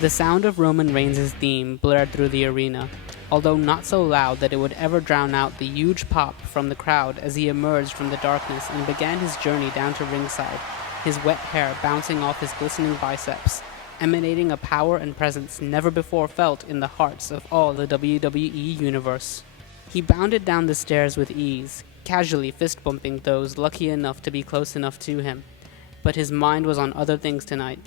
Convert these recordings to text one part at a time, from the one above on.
The sound of Roman Reigns' theme blared through the arena, although not so loud that it would ever drown out the huge pop from the crowd as he emerged from the darkness and began his journey down to ringside, his wet hair bouncing off his glistening biceps, emanating a power and presence never before felt in the hearts of all the WWE Universe. He bounded down the stairs with ease, casually fist-bumping those lucky enough to be close enough to him. But his mind was on other things tonight.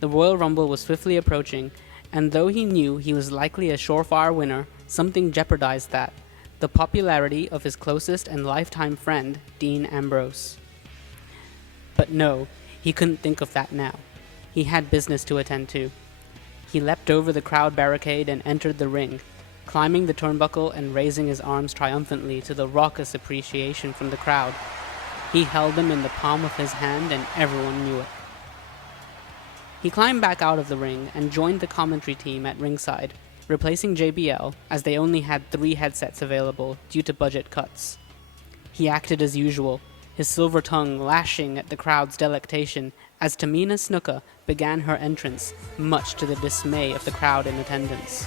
The Royal Rumble was swiftly approaching, and though he knew he was likely a surefire winner, something jeopardized that: the popularity of his closest and lifetime friend, Dean Ambrose. But no, he couldn't think of that now. He had business to attend to. He leapt over the crowd barricade and entered the ring, climbing the turnbuckle and raising his arms triumphantly to the raucous appreciation from the crowd. He held them in the palm of his hand and everyone knew it. He climbed back out of the ring and joined the commentary team at ringside, replacing JBL, as they only had 3 headsets available due to budget cuts. He acted as usual, his silver tongue lashing at the crowd's delectation as Tamina Snuka began her entrance, much to the dismay of the crowd in attendance.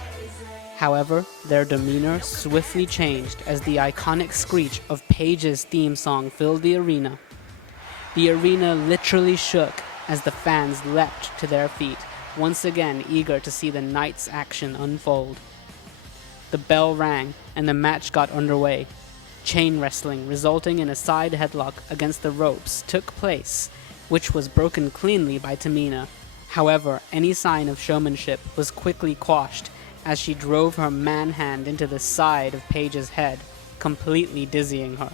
However, their demeanor swiftly changed as the iconic screech of Paige's theme song filled the arena. The arena literally shook as the fans leapt to their feet, once again eager to see the night's action unfold. The bell rang and the match got underway. Chain wrestling resulting in a side headlock against the ropes took place, which was broken cleanly by Tamina. However, any sign of showmanship was quickly quashed as she drove her man-hand into the side of Paige's head, completely dizzying her.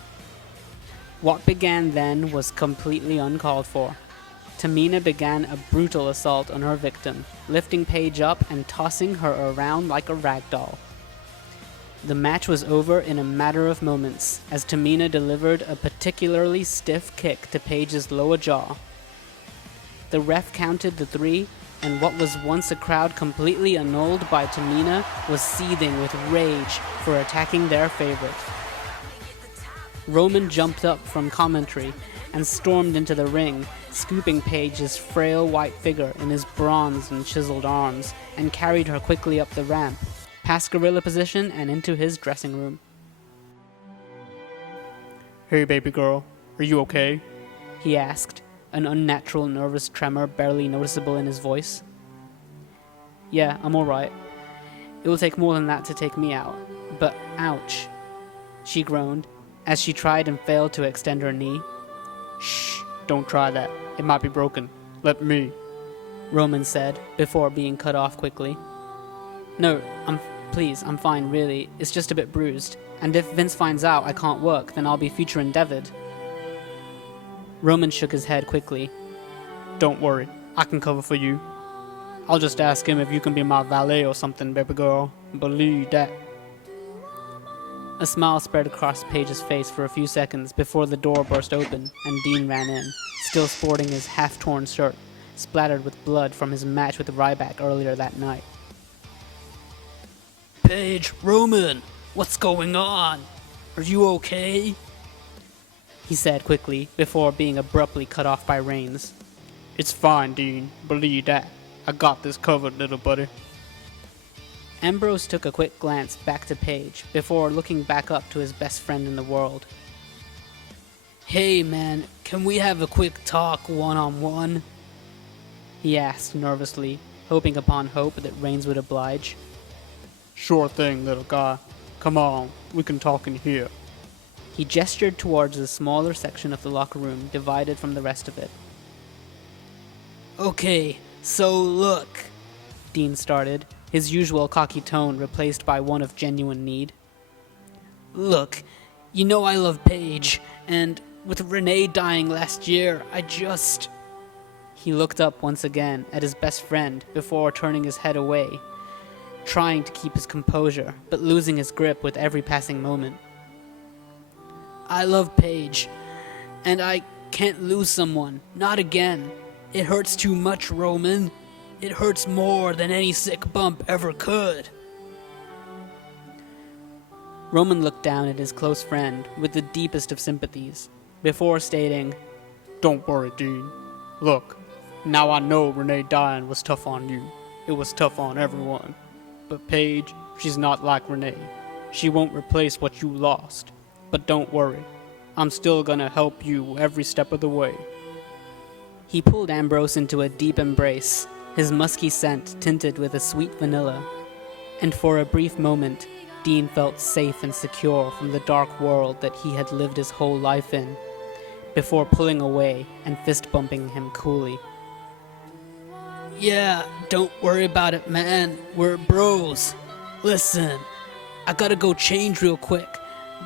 What began then was completely uncalled for. Tamina began a brutal assault on her victim, lifting Paige up and tossing her around like a rag doll. The match was over in a matter of moments, as Tamina delivered a particularly stiff kick to Paige's lower jaw. The ref counted the 3, and what was once a crowd completely annulled by Tamina was seething with rage for attacking their favorite. Roman jumped up from commentary and stormed into the ring, scooping Paige's frail white figure in his bronzed and chiseled arms, and carried her quickly up the ramp, past gorilla position and into his dressing room. "Hey baby girl, are you okay?" he asked, an unnatural nervous tremor barely noticeable in his voice. "Yeah, I'm alright. It will take more than that to take me out, but ouch," she groaned, as she tried and failed to extend her knee. "Shh, don't try that. It might be broken. Let me," Roman said, before being cut off quickly. "No, I'm fine, really. It's just a bit bruised. And if Vince finds out I can't work, then I'll be future endeavored." Roman shook his head quickly. "Don't worry, I can cover for you. I'll just ask him if you can be my valet or something, baby girl. Believe that." A smile spread across Paige's face for a few seconds before the door burst open and Dean ran in, still sporting his half-torn shirt, splattered with blood from his match with Ryback earlier that night. "Paige, Roman, what's going on? Are you okay?" he said quickly, before being abruptly cut off by Reigns. "It's fine, Dean. Believe that. I got this covered, little buddy." Ambrose took a quick glance back to Paige before looking back up to his best friend in the world. "Hey man, can we have a quick talk one-on-one?" he asked nervously, hoping upon hope that Reigns would oblige. "Sure thing, little guy. Come on, we can talk in here." He gestured towards the smaller section of the locker room divided from the rest of it. "Okay, so look," Dean started, his usual cocky tone replaced by one of genuine need. "Look, you know I love Paige, and with Renee dying last year, He looked up once again at his best friend before turning his head away, trying to keep his composure, but losing his grip with every passing moment. I love Paige, and I can't lose someone, not again. It hurts too much, Roman. It hurts more than any sick bump ever could." Roman looked down at his close friend with the deepest of sympathies, before stating, "Don't worry, Dean. Look, now I know Renee dying was tough on you, It was tough on everyone. But Paige, she's not like Renee. She won't replace what you lost. But don't worry. I'm still gonna help you every step of the way. He pulled Ambrose into a deep embrace, his musky scent tinted with a sweet vanilla. And for a brief moment, Dean felt safe and secure from the dark world that he had lived his whole life in, before pulling away and fist-bumping him coolly. Yeah, don't worry about it, man. We're bros. Listen, I gotta go change real quick,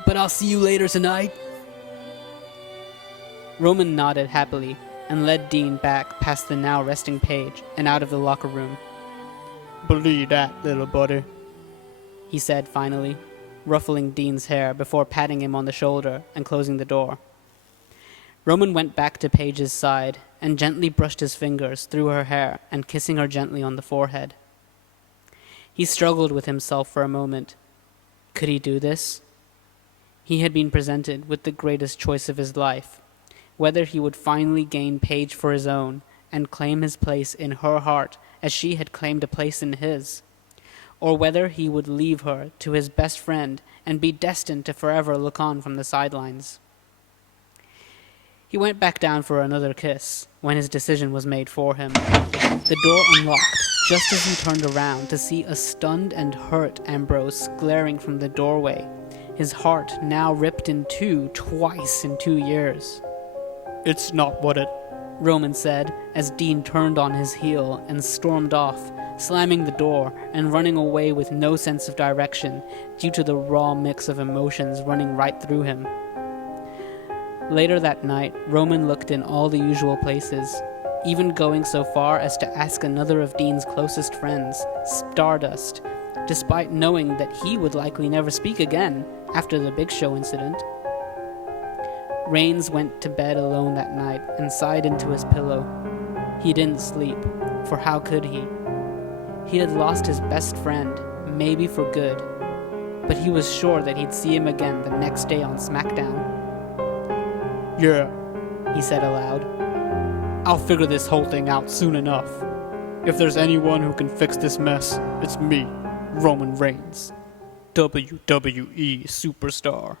but I'll see you later tonight. Roman nodded happily and led Dean back past the now resting Paige and out of the locker room. Believe that, little buddy. He said finally, ruffling Dean's hair before patting him on the shoulder and closing the door. Roman went back to Paige's side and gently brushed his fingers through her hair and kissing her gently on the forehead. He struggled with himself for a moment. Could he do this? He had been presented with the greatest choice of his life, whether he would finally gain Paige for his own and claim his place in her heart as she had claimed a place in his, or whether he would leave her to his best friend and be destined to forever look on from the sidelines. He went back down for another kiss when his decision was made for him. The door unlocked just as he turned around to see a stunned and hurt Ambrose glaring from the doorway, his heart now ripped in two twice in 2 years. It's not what it... Roman said as Dean turned on his heel and stormed off, slamming the door and running away with no sense of direction due to the raw mix of emotions running right through him. Later that night, Roman looked in all the usual places, even going so far as to ask another of Dean's closest friends, Stardust, despite knowing that he would likely never speak again after the Big Show incident. Rains went to bed alone that night and sighed into his pillow. He didn't sleep, for how could he? He had lost his best friend, maybe for good, but he was sure that he'd see him again the next day on SmackDown. Yeah, He said aloud. I'll figure this whole thing out soon enough. If there's anyone who can fix this mess, it's me, Roman Reigns, WWE superstar.